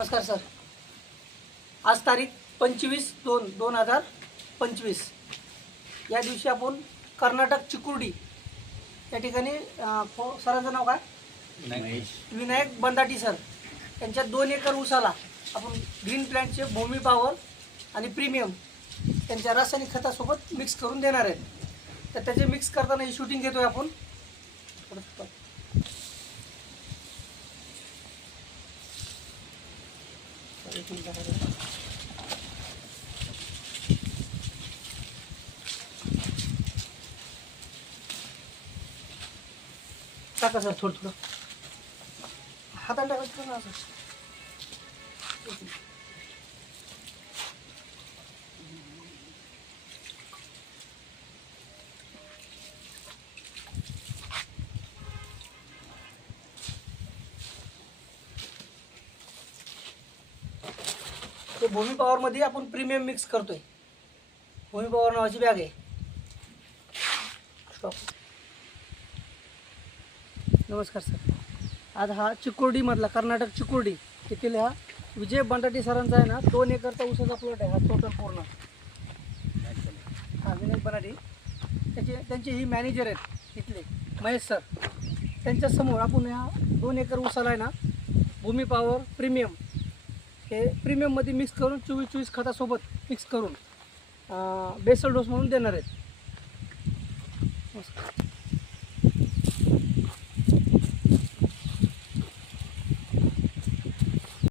नमस्कार सर. आज तारीख 25/2/2025 या दिवशी आपण कर्नाटक चिकुर्डी या ठिकाणी सरांचं नाव काय? विनायक बंदाटी सर यांच्या 2 एकर ऊसाला आपण ग्रीन प्लॅन्टचे भूमी पॉवर आणि प्रीमियम त्यांच्या रासायनिक खतासोबत मिक्स करून देणार आहेत. तर त्याचे मिक्स करताना ही शूटिंग घेतोय आपण. टाका सर, थोडं थोडं हाताने टाकायचं ना असं. ते भूमी पॉवरमध्ये आपण प्रीमियम मिक्स करतोय. भूमी पॉवर नावाची बॅग आहे. स्टॉप. नमस्कार सर. आज हा चिकुर्डीमधला कर्नाटक चिकुर्डी येथील हा विजय बंदाटी सरांचा आहे ना 2 एकरचा ऊसाचा प्लॉट आहे हा टोटल पूर्ण. हा विनायक बंदाटी त्यांचे ही मॅनेजर आहेत इथले महेश सर. त्यांच्यासमोर आपण ह्या 2 एकर ऊसाला आहे ना भूमी पॉवर प्रीमियम हे प्रीमियममध्ये मिक्स करून 24-24 खतासोबत मिक्स करून बेसल डोस म्हणून देणार आहेत. नमस्कार.